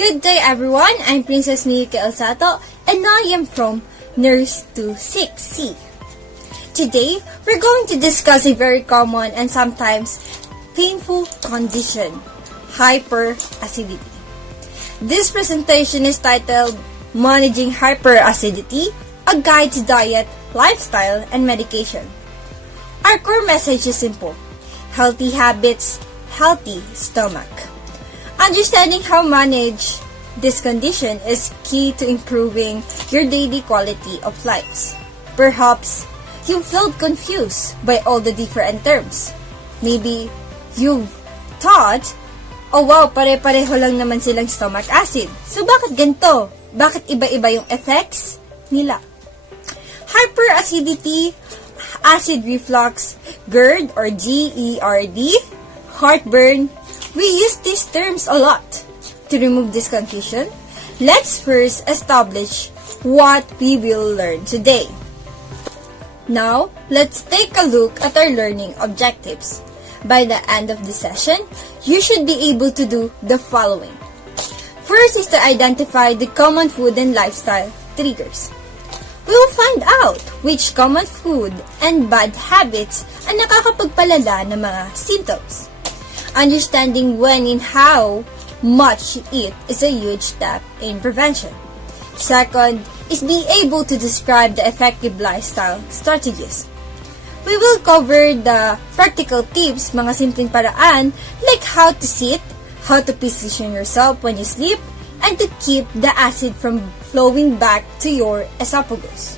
Good day everyone, I'm Princess Miyuki Sato and I am from Nurse 26C. Today, we're going to discuss a very common and sometimes painful condition, HyperAcidity. This presentation is titled Managing HyperAcidity, a Guide to Diet, Lifestyle, and Medication. Our core message is simple: healthy habits, healthy stomach. Understanding how to manage this condition is key to improving your daily quality of life. Perhaps you felt confused by all the different terms. Maybe you've thought, oh wow, pare-pareho lang naman silang stomach acid. So bakit ganito? Bakit iba-iba yung effects nila? Hyperacidity, acid reflux, GERD or GERD, heartburn. We use these terms a lot. To remove this confusion, let's first establish what we will learn today. Now, let's take a look at our learning objectives. By the end of the session, you should be able to do the following. First is to identify the common food and lifestyle triggers. We will find out which common food and bad habits ang nakakapagpalala ng mga symptoms. Understanding when and how much you eat is a huge step in prevention. Second is being able to describe the effective lifestyle strategies. We will cover the practical tips, mga simpleng paraan, like how to sit, how to position yourself when you sleep, and to keep the acid from flowing back to your esophagus.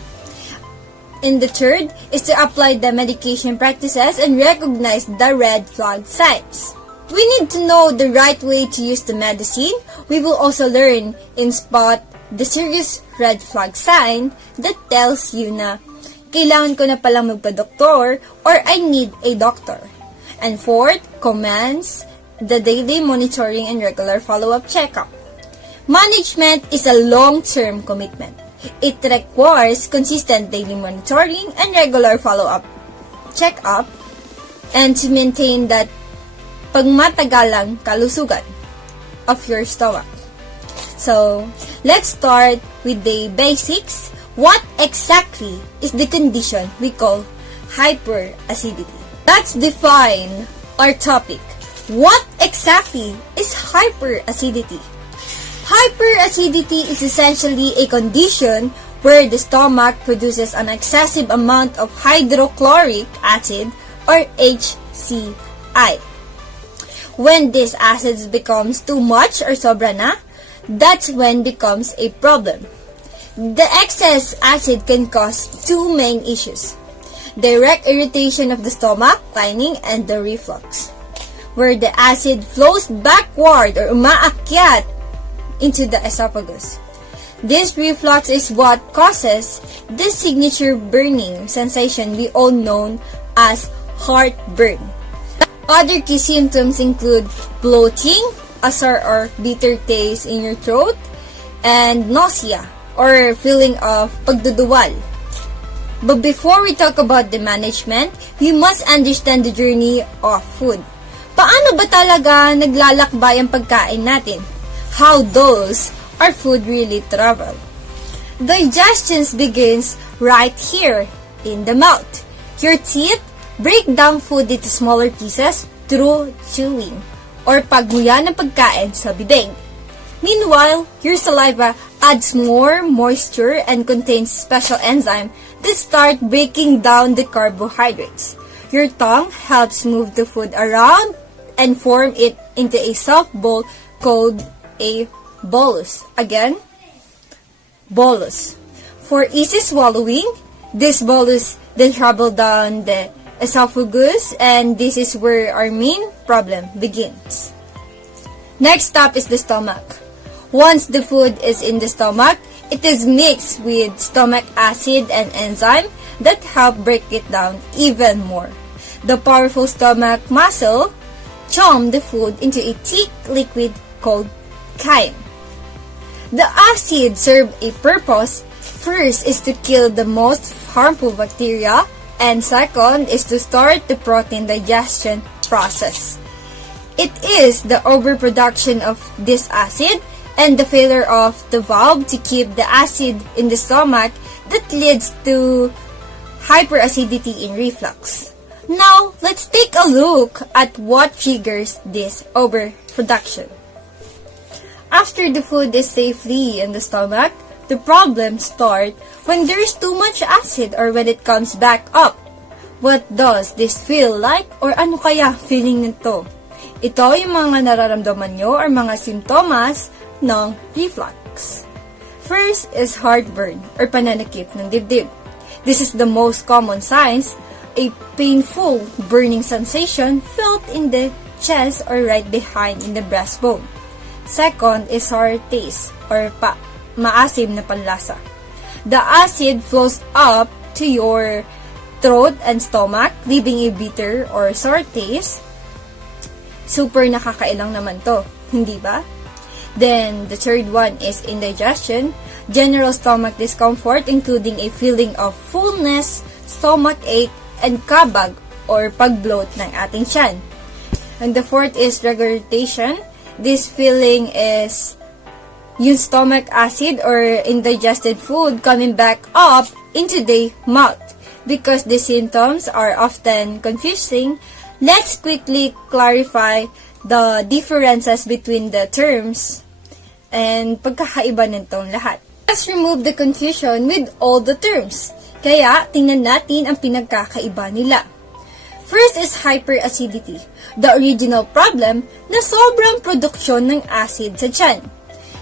And the third is to apply the medication practices and recognize the red flag signs. We need to know the right way to use the medicine. We will also learn and spot the serious red flag sign that tells you na kailangan ko na palang magpa-doktor or I need a doctor. And fourth, commence the daily monitoring and regular follow-up checkup. Management is a long-term commitment. It requires consistent daily monitoring and regular follow-up checkup and to maintain that pagmatagalang kalusugan of your stomach. So, let's start with the basics. What exactly is the condition we call hyperacidity? Let's define our topic. What exactly is hyperacidity? Hyperacidity is essentially a condition where the stomach produces an excessive amount of hydrochloric acid or HCl. When this acid becomes too much or sobra na, that's when becomes a problem. The excess acid can cause two main issues: direct irritation of the stomach lining and the reflux, where the acid flows backward or umaakyat into the esophagus. This reflux is what causes the signature burning sensation we all know as heartburn. Other key symptoms include bloating, a sour or bitter taste in your throat, and nausea or feeling of pagduduwal. But before we talk about the management, we must understand the journey of food. Paano ba talaga naglalakbay ang pagkain natin? How does our food really travel? Digestion begins right here in the mouth. Your teeth break down food into smaller pieces through chewing or pagnguya ng pagkain sa bibig. Meanwhile, your saliva adds more moisture and contains special enzymes that start breaking down the carbohydrates. Your tongue helps move the food around and form it into a soft ball called a bolus. Again, bolus. For easy swallowing, this bolus then travel down the esophagus, and this is where our main problem begins. Next stop is the stomach. Once the food is in the stomach, it is mixed with stomach acid and enzyme that help break it down even more. The powerful stomach muscle churn the food into a thick liquid called chyme. The acid serve a purpose. First is to kill the most harmful bacteria, and second is to start the protein digestion process. It is the overproduction of this acid and the failure of the valve to keep the acid in the stomach that leads to hyperacidity in reflux. Now, let's take a look at what triggers this overproduction. After the food is safely in the stomach, the problems start when there is too much acid or when it comes back up. What does this feel like or ano kaya feeling nito? Ito yung mga nararamdaman nyo or mga simptomas ng reflux. First is heartburn or pananakit ng dibdib. This is the most common signs, a painful burning sensation felt in the chest or right behind in the breastbone. Second is sour taste or maasim na panlasa. The acid flows up to your throat and stomach, leaving a bitter or sour taste. Super nakakailang naman to, hindi ba? Then, the third one is indigestion, general stomach discomfort including a feeling of fullness, stomach ache, and kabag or pagbloat ng ating tiyan. And the fourth is regurgitation. This feeling is yung stomach acid or indigested food coming back up into the mouth. Because the symptoms are often confusing, let's quickly clarify the differences between the terms and pagkakaiba nitong lahat. Let's remove the confusion with all the terms. Kaya, tingnan natin ang pinagkakaiba nila. First is hyperacidity, the original problem na sobrang produksyon ng acid sa tiyan.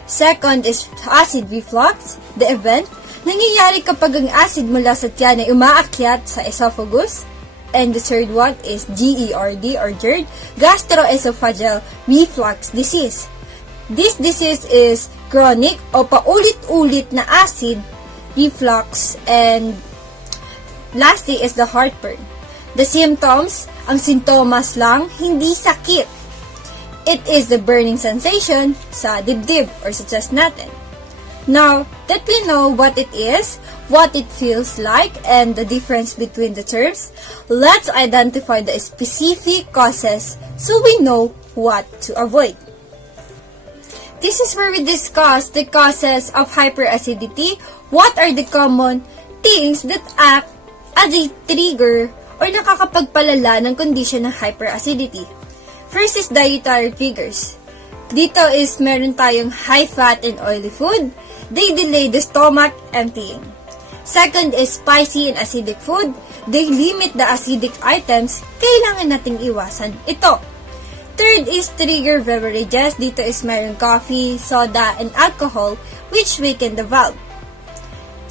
Second is acid reflux, the event nangyayari kapag ang acid mula sa tiyan ay umaakyat sa esophagus. And the third one is GERD or GERD, gastroesophageal reflux disease. This disease is chronic o paulit-ulit na acid reflux. And lastly is the heartburn. The symptoms, ang sintomas lang, hindi sakit. It is the burning sensation sa dibdib or sa chest natin. Now that we know what it is, what it feels like, and the difference between the terms, let's identify the specific causes so we know what to avoid. This is where we discuss the causes of hyperacidity, what are the common things that act as a trigger or nakakapagpalala ng condition ng hyperacidity. First is dietary triggers. Dito is meron tayong high fat and oily food. They delay the stomach emptying. Second is spicy and acidic food. They limit the acidic items. Kailangan nating iwasan ito. Third is trigger beverages. Dito is meron coffee, soda, and alcohol which weaken the valve.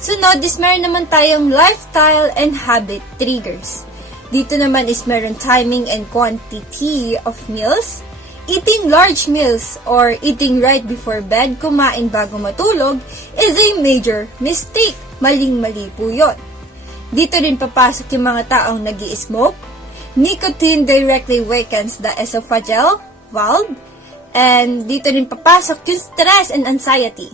Sunod is meron naman tayong lifestyle and habit triggers. Dito naman is meron timing and quantity of meals. Eating large meals or eating right before bed, kumain bago matulog, is a major mistake. Maling-mali po yun. Dito rin papasok yung mga taong nag-i-smoke. Nicotine directly wakens the esophageal valve. And dito rin papasok yung stress and anxiety.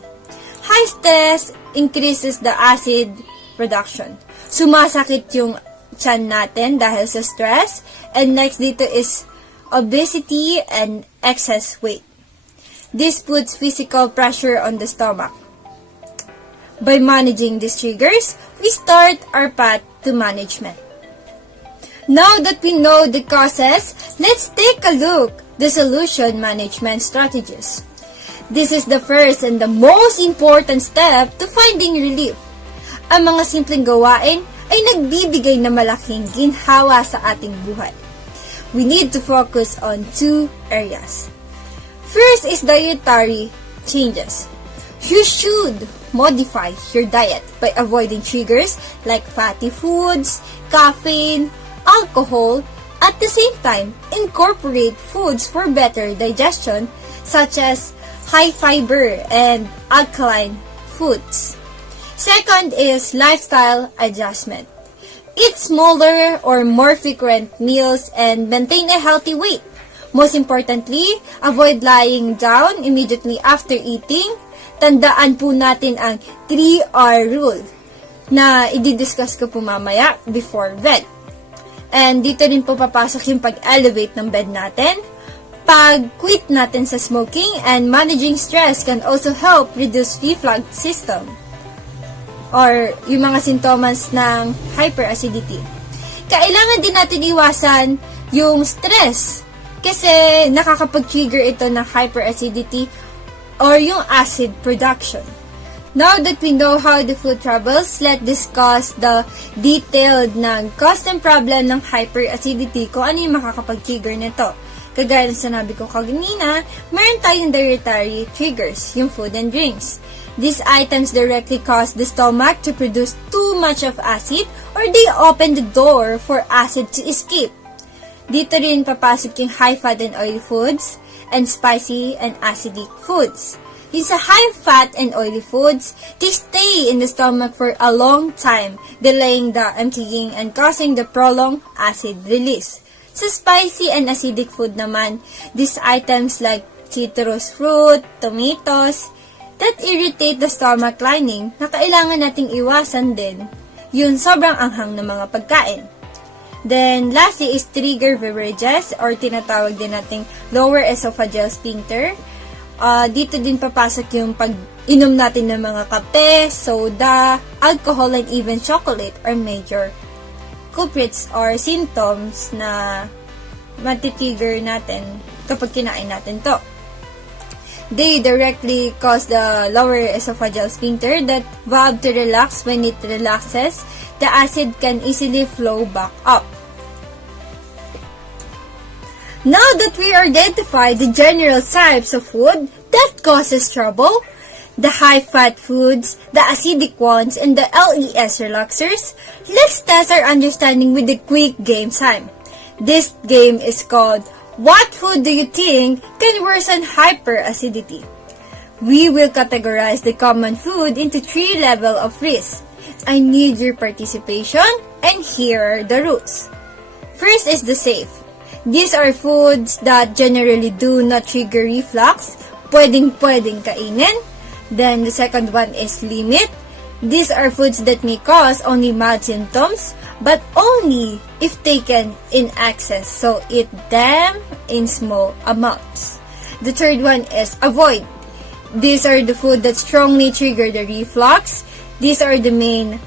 High stress increases the acid production. Sumasakit yung tiyan natin dahil sa stress. And next dito is obesity and excess weight. This puts physical pressure on the stomach. By managing these triggers, we start our path to management. Now that we know the causes, let's take a look at the solution management strategies. This is the first and the most important step to finding relief. Ang mga simpleng gawain ay nagbibigay na malaking ginhawa sa ating buhay. We need to focus on two areas. First is dietary changes. You should modify your diet by avoiding triggers like fatty foods, caffeine, alcohol. At the same time, incorporate foods for better digestion such as high fiber and alkaline foods. Second is lifestyle adjustment. Eat smaller or more frequent meals and maintain a healthy weight. Most importantly, avoid lying down immediately after eating. Tandaan po natin ang 3R rule na i-discuss ko po mamaya before bed. And dito rin po papasok yung pag-elevate ng bed natin. pag-quit natin sa smoking and managing stress can also help reduce reflux system or yung mga sintomas ng hyperacidity. Kailangan din natin iwasan yung stress kasi nakakapag-trigger ito ng hyperacidity or yung acid production. Now that we know how the food travels, let's discuss the detailed ng cause ng problem ng hyperacidity kung ano yung makakapag-trigger nito. Kagaya ng sinabi ko kanina, meron tayong dietary triggers, yung food and drinks. These items directly cause the stomach to produce too much of acid or they open the door for acid to escape. Dito rin papasok yung high-fat and oily foods and spicy and acidic foods. Yung sa high-fat and oily foods, they stay in the stomach for a long time, delaying the emptying and causing the prolonged acid release. Sa spicy and acidic food naman, these items like citrus fruit, tomatoes, that irritate the stomach lining na kailangan nating iwasan din yung sobrang anghang ng mga pagkain. Then, lastly is trigger beverages or tinatawag din nating lower esophageal sphincter. Dito din papasok yung pag-inom natin ng mga kape, soda, alcohol, and even chocolate are major culprits or symptoms na matitrigger natin kapag kinain natin to. They directly cause the lower esophageal sphincter, that valve to relax. When it relaxes, the acid can easily flow back up. Now that we identified the general types of food that causes trouble, the high-fat foods, the acidic ones, and the LES relaxers, let's test our understanding with a quick game time. This game is called What Food Do You Think Can Worsen Hyperacidity? We will categorize the common food into 3 levels of risk. I need your participation, and here are the rules. First is the safe. These are foods that generally do not trigger reflux, pwedeng kainin. Then the second one is limit. These are foods that may cause only mild symptoms, but only if taken in excess, so eat them in small amounts. The third one is avoid. These are the food that strongly trigger the reflux. These are the main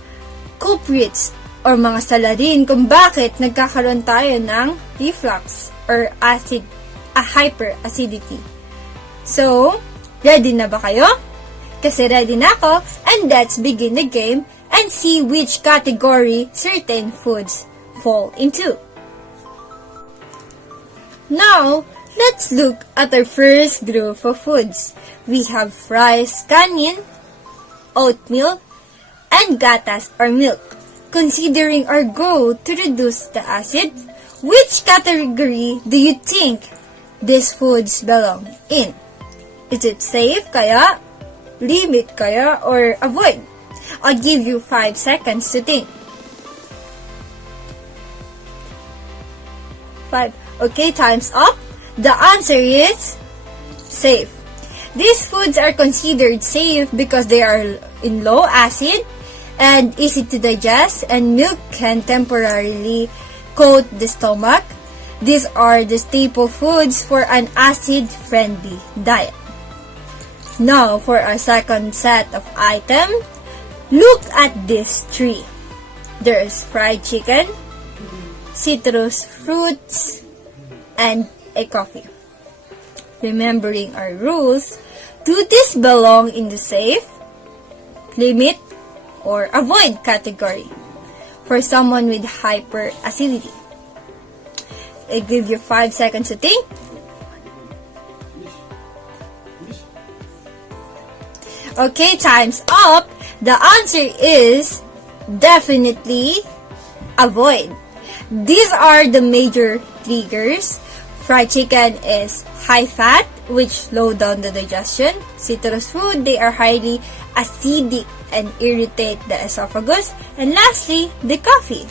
culprits or mga salarin kung bakit nagkakaroon tayo ng reflux or hyperacidity. So, ready na ba kayo? Kasi ready na ako, and let's begin the game and see which category certain foods fall into. Now, let's look at our first group of foods. We have rice, kanin, oatmeal, and gatas or milk. Considering our goal to reduce the acid, which category do you think these foods belong in? Is it safe kaya, limit kaya, or avoid? I'll give you 5 seconds to think. 5. Okay, time's up. The answer is safe. These foods are considered safe because they are in low acid and easy to digest, and milk can temporarily coat the stomach. These are the staple foods for an acid-friendly diet. Now, for our second set of items, look at these 3. There's fried chicken, citrus fruits, and a coffee. Remembering our rules, do these belong in the safe, limit, or avoid category for someone with hyperacidity? I give you 5 seconds to think. Okay, time's up. The answer is definitely avoid. These are the major triggers. Fried chicken is high fat, which slow down the digestion. Citrus fruit, they are highly acidic and irritate the esophagus. And lastly, the coffee.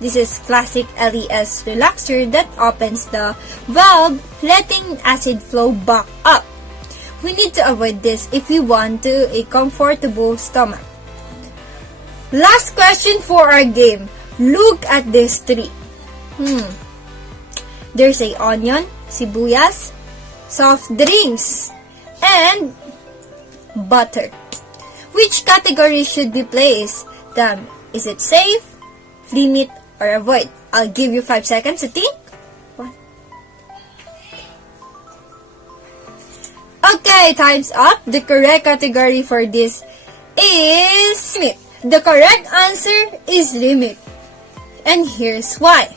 This is classic LES relaxer that opens the valve, letting acid flow back up. We need to avoid this if we want a comfortable stomach. Last question for our game. Look at these 3. There's a onion, sibuyas, soft drinks, and butter. Which category should be placed? Is it safe, limit, or avoid? I'll give you 5 seconds to think. Okay, time's up. The correct category for this is limit. The correct answer is limit. And here's why.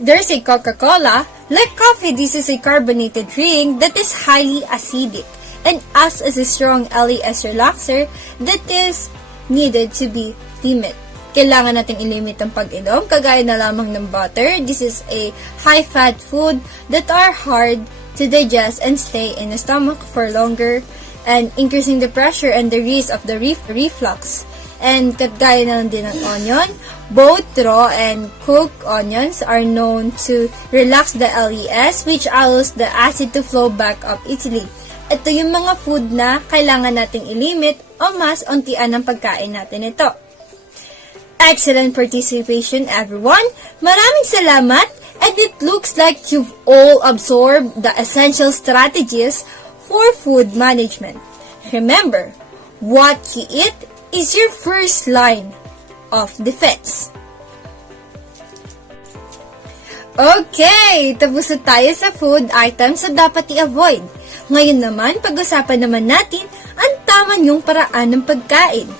There's a Coca-Cola. Like coffee, this is a carbonated drink that is highly acidic and acts as a strong LES relaxer that is needed to be limit. Kailangan nating ilimit ang pag-inom, kagaya na lamang ng butter. This is a high-fat food that are hard to digest and stay in the stomach for longer, and increasing the pressure and the risk of the reflux. And kagaya na lang din ng onion, both raw and cooked onions are known to relax the LES, which allows the acid to flow back up easily. Ito yung mga food na kailangan nating ilimit o mas untian ang pagkain natin ito. Excellent participation, everyone! Maraming salamat, and it looks like you've all absorbed the essential strategies for food management. Remember, what you eat is your first line of defense. Okay, tapos na tayo sa food items na dapat i-avoid. Ngayon naman, pag-usapan naman natin ang tama niyong paraan ng pagkain.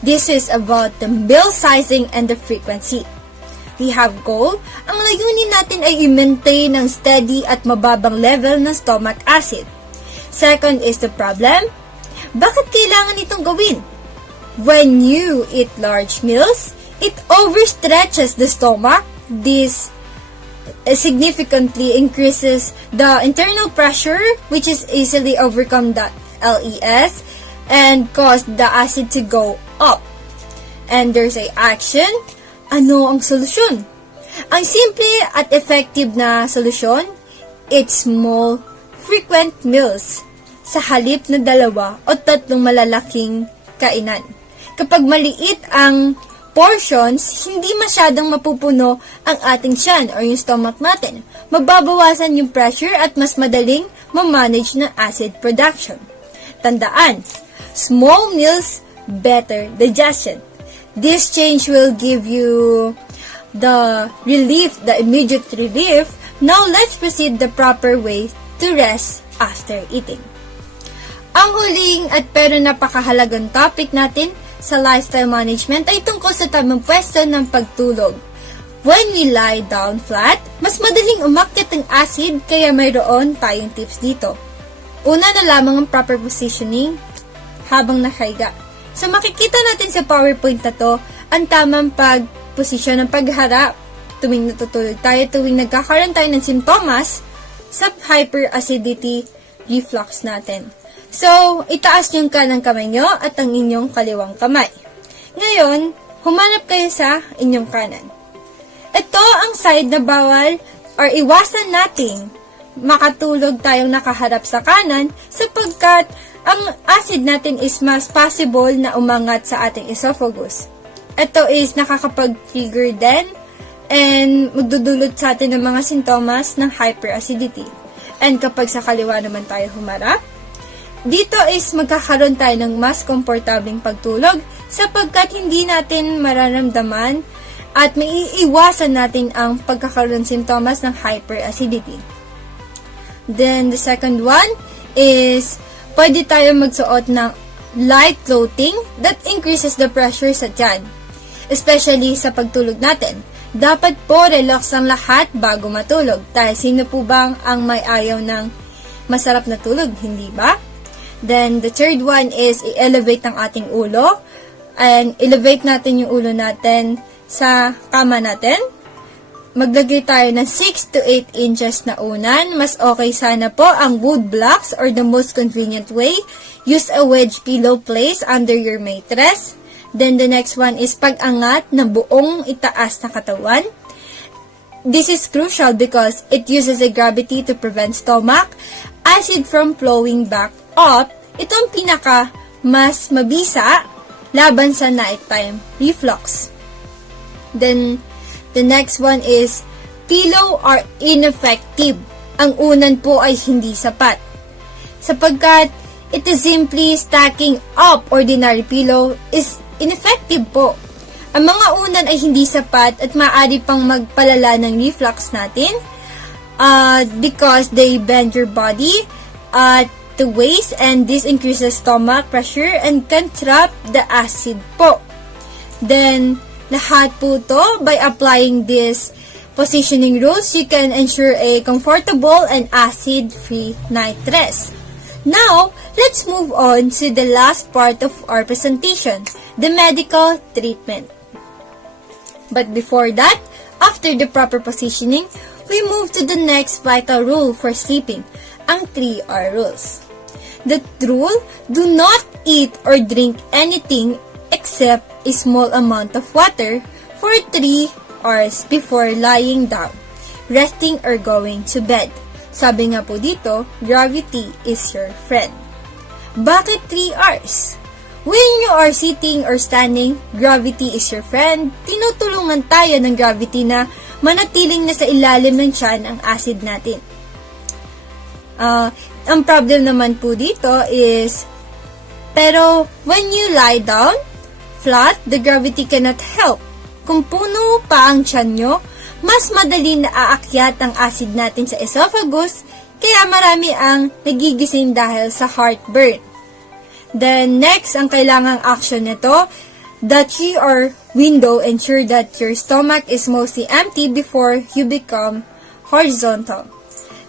This is about the meal sizing and the frequency. We have goal, ang layunin natin ay i-maintain ng steady at mababang level ng stomach acid. Second is the problem. Bakit kailangan itong gawin? When you eat large meals, it overstretches the stomach. This significantly increases the internal pressure, which is easily overcome the LES and cause the acid to go up. And there's a action. Ano ang solusyon? Ang simple at effective na solusyon, it's small, frequent meals sa halip na 2 o 3 malalaking kainan. Kapag maliit ang portions, hindi masyadong mapupuno ang ating tiyan o yung stomach natin. Mababawasan yung pressure at mas madaling ma-manage ng acid production. Tandaan, small meals, better digestion. This change will give you the relief, the immediate relief. Now, let's proceed the proper way to rest after eating. Ang huling at pero napakahalagang topic natin sa lifestyle management ay tungkol sa tamang pwesto ng pagtulog. When we lie down flat, mas madaling umakyat ang acid, kaya mayroon tayong tips dito. Una na lamang ang proper positioning habang nakahiga. So makikita natin sa PowerPoint na to ang tamang pagposisyon ng pagharap tuwing natutulog tayo, tuwing nagkakaroon tayo ng simptomas sa HyperAcidity reflux natin. So, itaas niyo yung kanang kamay nyo at ang inyong kaliwang kamay. Ngayon, humanap kayo sa inyong kanan. Ito ang side na bawal or iwasan nating makatulog tayong nakaharap sa kanan sapagkat ang acid natin is mas possible na umangat sa ating esophagus. Ito is nakakapag-trigger din and magdudulot sa atin ng mga sintomas ng hyperacidity. And kapag sa kaliwa naman tayo humarap, dito is magkakaroon tayo ng mas komportabling pagtulog sapagkat hindi natin mararamdaman at maiiwasan natin ang pagkakaroon sintomas ng hyperacidity. Then, the second one is pwede tayo magsuot ng light clothing that increases the pressure sa tiyan, especially sa pagtulog natin. Dapat po relax ang lahat bago matulog. Dahil sino po bang ang may ayaw ng masarap na tulog, hindi ba? Then, the third one is i-elevate ang ating ulo. And elevate natin yung ulo natin sa kama natin. Maglagay tayo ng 6 to 8 inches na unan. Mas okay sana po ang wood blocks or the most convenient way. Use a wedge pillow place under your mattress. Then, the next one is pag-angat na buong itaas na katawan. This is crucial because it uses a gravity to prevent stomach acid from flowing back up. Ito ang pinaka mas mabisa laban sa nighttime reflux. Then, the next one is pillow are ineffective ang unan po ay hindi sapat, sapagkat it is simply stacking up ordinary pillow is ineffective po. Ang mga unan ay hindi sapat at maaari pang magpalala ng reflux natin because they bend your body at the waist, and this increases stomach pressure and can trap the acid po. Then, lahat po to, by applying this positioning rules, you can ensure a comfortable and acid-free night rest. Now, let's move on to the last part of our presentation, the medical treatment. But before that, after the proper positioning, we move to the next vital rule for sleeping, ang 3R rules. The rule, do not eat or drink anything except a small amount of water for 3 hours before lying down, resting or going to bed. Sabi nga po dito, gravity is your friend. Bakit 3 hours? When you are sitting or standing, gravity is your friend. Tinutulungan tayo ng gravity na manatiling nasa ilalim ng tiyan ang acid natin. Ang problem naman po dito is, pero when you lie down flat, the gravity cannot help. Kung puno pa ang tiyan nyo, mas madali na aakyat ang acid natin sa esophagus, kaya marami ang nagigising dahil sa heartburn. Then next, ang kailangang action nito, that your window ensure that your stomach is mostly empty before you become horizontal.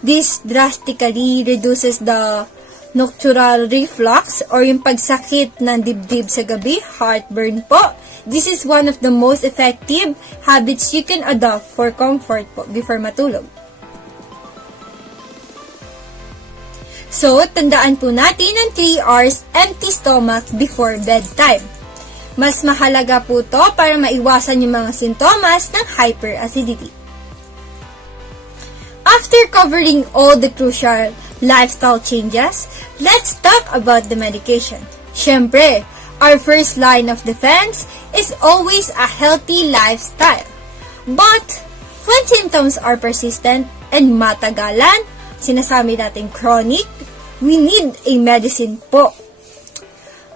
This drastically reduces the nocturnal reflux or yung pagsakit ng dibdib sa gabi, heartburn po. This is one of the most effective habits you can adopt for comfort po before matulog. So, tandaan po natin ang 3 hours empty stomach before bedtime. Mas mahalaga po to para maiwasan yung mga sintomas ng hyperacidity. After covering all the crucial lifestyle changes, let's talk about the medication. Syempre, our first line of defense is always a healthy lifestyle. But, when symptoms are persistent and matagalan, sinasabi natin chronic, we need a medicine po.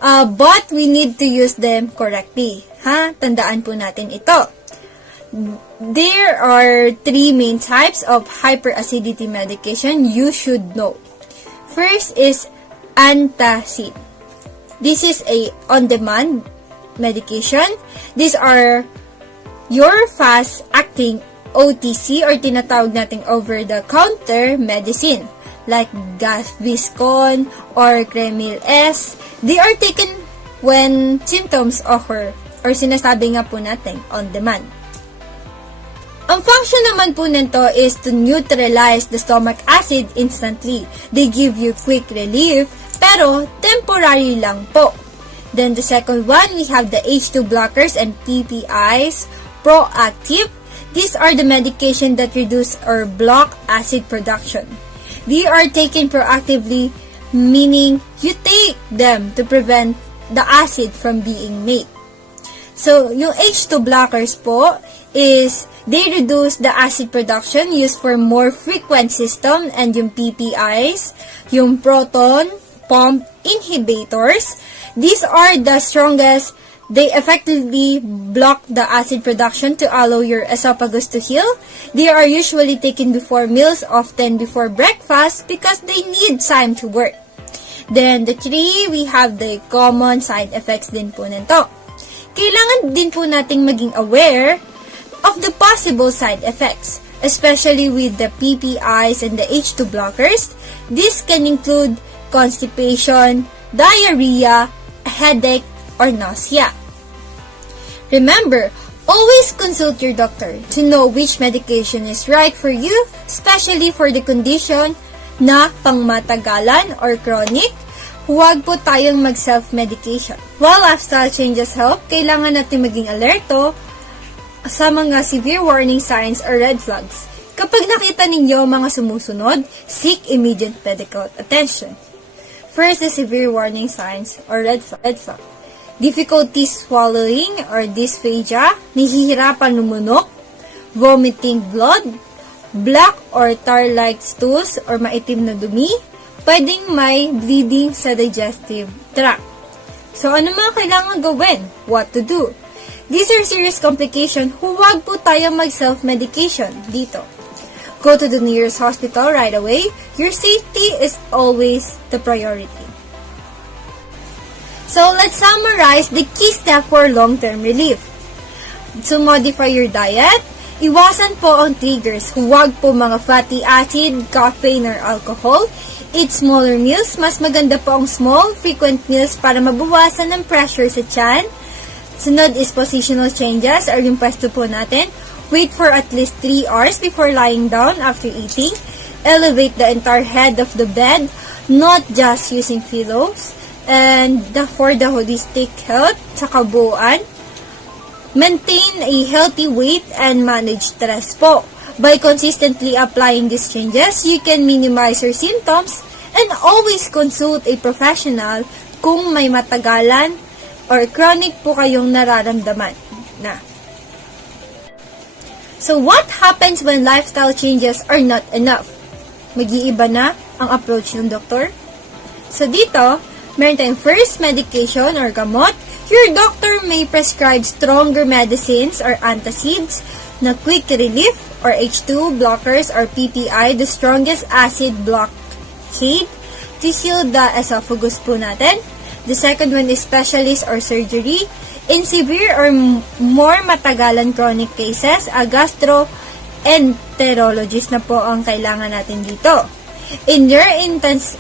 But we need to use them correctly. Tandaan po natin ito. There are 3 main types of hyperacidity medication you should know. First is antacid. This is a on-demand medication. These are your fast-acting OTC or tinatawag nating over-the-counter medicine like Gaviscon or Cremil S. They are taken when symptoms occur or sinasabi nga po natin on demand. Ang function naman po nito is to neutralize the stomach acid instantly. They give you quick relief pero temporary lang po. Then the second one, we have the H2 blockers and PPIs, proactive. These are the medication that reduce or block acid production. They are taken proactively, meaning you take them to prevent the acid from being made. So, yung H2 blockers po is they reduce the acid production used for more frequent system, and yung PPIs, yung proton pump inhibitors, these are the strongest. They effectively block the acid production to allow your esophagus to heal. They are usually taken before meals, often before breakfast, because they need time to work. Then, the 3, we have the common side effects din po nito. Kailangan din po nating maging aware of the possible side effects, especially with the PPIs and the H2 blockers. This can include constipation, diarrhea, headache, or nausea. Remember, always consult your doctor to know which medication is right for you, especially for the condition na pangmatagalan or chronic. Huwag po tayong mag-self-medication. While lifestyle changes help, kailangan natin maging alerto sa mga severe warning signs or red flags. Kapag nakita ninyo mga sumusunod, seek immediate medical attention. First, the severe warning signs or red flag. Difficulty swallowing or dysphagia, nahihirapan lumunok, vomiting blood, black or tar-like stools or maitim na dumi, pwedeng may bleeding sa digestive tract. So, ano mga kailangan gawin? What to do? These are serious complications. Huwag po tayo mag-self-medication dito. Go to the nearest hospital right away. Your safety is always the priority. So, let's summarize the key step for long-term relief. To modify your diet, iwasan po ang triggers. Huwag po mga fatty acid, caffeine, or alcohol. Eat smaller meals. Mas maganda po ang small, frequent meals para mabawasan ng pressure sa tiyan. Sunod is positional changes or yung pwesto po natin. Wait for at least 3 hours before lying down after eating. Elevate the entire head of the bed, not just using pillows. And for the holistic health sa kabuuan, maintain a healthy weight and manage stress po. By consistently applying these changes, you can minimize your symptoms and always consult a professional kung may matagalan or chronic po kayong nararamdaman na. So, what happens when lifestyle changes are not enough? Mag-iiba na ang approach ng doktor? So, dito, meron tayong first medication or gamot. Your doctor may prescribe stronger medicines or antacids na quick relief or H2 blockers or PPI, the strongest acid blockade to heal the esophagus po natin. The second one is specialist or surgery. In severe or more matagalan chronic cases, a gastroenterologist na po ang kailangan natin dito. In rare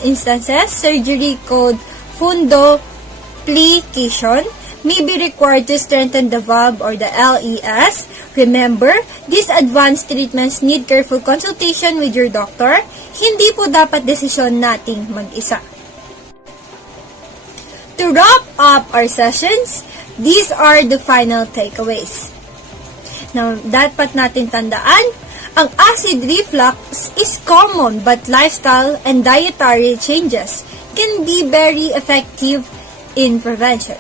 instances, surgery called fundoplication may be required to strengthen the valve or the LES. Remember, these advanced treatments need careful consultation with your doctor. Hindi po dapat desisyon nating mag-isa. To wrap up our sessions, these are the final takeaways. Now, dapat natin tandaan, ang acid reflux is common but lifestyle and dietary changes can be very effective in prevention.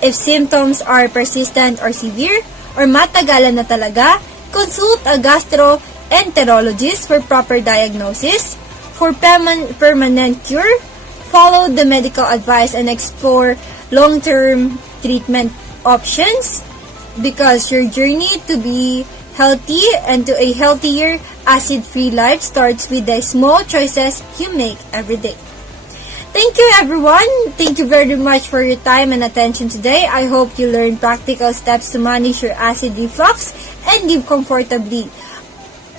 If symptoms are persistent or severe or matagalan na talaga, consult a gastroenterologist for proper diagnosis. For permanent cure, follow the medical advice and explore long-term treatment options because your journey to be healthy and to a healthier, acid-free life starts with the small choices you make every day. Thank you, everyone. Thank you very much for your time and attention today. I hope you learned practical steps to manage your acid reflux and live comfortably.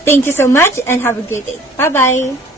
Thank you so much and have a great day. Bye-bye.